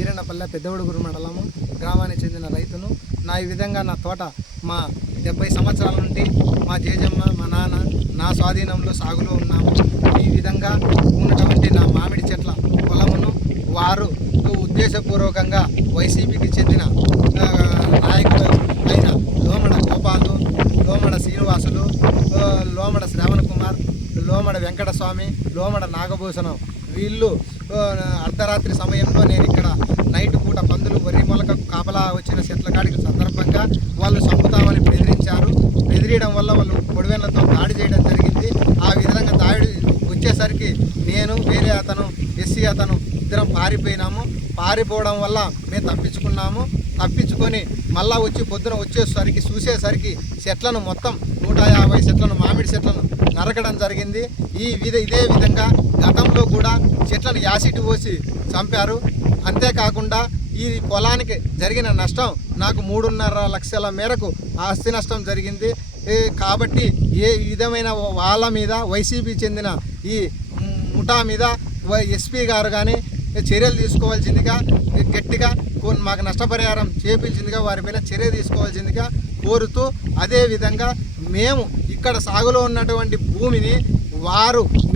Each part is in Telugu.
వీరన్నపల్లె పెద్దవడుగురు మండలము గ్రామానికి చెందిన రైతును. ఈ విధంగా నా తోట మా 70 సంవత్సరాల నుండి మా జేజమ్మ మా నాన్న నా స్వాధీనంలో సాగులో ఉన్నాము. ఈ విధంగా ఉన్నటువంటి నా మామిడి చెట్ల పొలమును వారు ఉద్దేశపూర్వకంగా వైసీపీకి చెందిన నాయకులు అయిన లోమడ గోపాలు, లోమడ శ్రీనివాసులు, లోమడ శ్రావణ కుమార్, లోమడ వెంకటస్వామి, లోమడ నాగభూషణం వీళ్ళు అర్ధరాత్రి సమయంలో నేను ఇక్కడ నైట్ పూట పందులు వరి మొలకకు కాపలా వచ్చిన చెట్ల కాడికి సందర్భంగా వాళ్ళు చంపుతామని బెదిరియడం వల్ల వాళ్ళు పొడివెళ్లతో దాడి చేయడం జరిగింది. ఆ విధంగా దాడి వచ్చేసరికి నేను వేరే అతను ఎస్సీ అతను ఇద్దరం పారిపోవడం వల్ల మేము తప్పించుకొని మళ్ళా వచ్చి పొద్దున చూసేసరికి చెట్లను మొత్తం 150 చెట్లను మామిడి చెట్లను నరకడం జరిగింది. ఇదే విధంగా గతంలో కూడా చెట్లను యాసిడ్ పోసి చంపారు. అంతేకాకుండా ఈ పొలానికి జరిగిన నష్టం నాకు 3.5 లక్షల మేరకు ఆస్తి నష్టం జరిగింది. కాబట్టి ఏ విధమైన వాళ్ళ మీద వైసీపీ చెందిన ఈ ముఠా మీద ఎస్పీ గారు కానీ చర్యలు తీసుకోవాల్సిందిగా గట్టిగా మాకు నష్టపరిహారం చేపించిందిగా వారిపైన చర్య తీసుకోవాల్సిందిగా కోరుతూ, అదేవిధంగా మేము ఇక్కడ సాగులో ఉన్నటువంటి భూమిని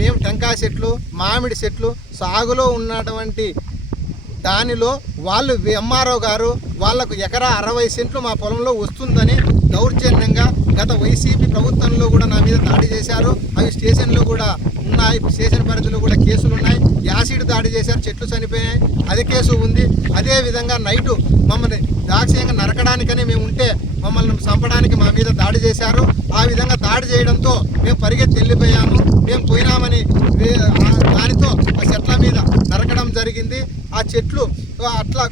మేము టెంకాయ చెట్లు మామిడి చెట్లు సాగులో ఉన్నటువంటి దానిలో వాళ్ళు ఎంఆర్ఓ గారు వాళ్లకు ఎకరా 60 సెంట్లు మా పొలంలో వస్తుందని దౌర్జన్యంగా గత వైసీపీ ప్రభుత్వంలో కూడా నా మీద దాడి చేశారు. అవి స్టేషన్లో కూడా ఉన్నాయి, స్టేషన్ పరిధిలో కూడా కేసులు ఉన్నాయి. యాసిడ్ దాడి చేశారు, చెట్లు చనిపోయాయి, అదే కేసు ఉంది. అదేవిధంగా నైటు మమ్మల్ని దాక్షిణ్యంగా నరకడానికని మేము ఉంటే మమ్మల్ని చంపడానికి మా మీద దాడి చేశారు. ఆ విధంగా దాడి చేయడంతో మేము పరిగెత్తి వెళ్ళిపోయాము. మేము పోయినామని దానితో ఆ చెట్ల మీద నరకడం జరిగింది. ఆ చెట్లు అట్లా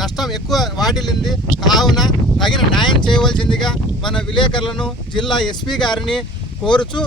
నష్టం ఎక్కువ వాటిల్లింది. కావున తగిన న్యాయం చేయవలసిందిగా మన విలేకరులను జిల్లా ఎస్పీ గారిని కోరుచు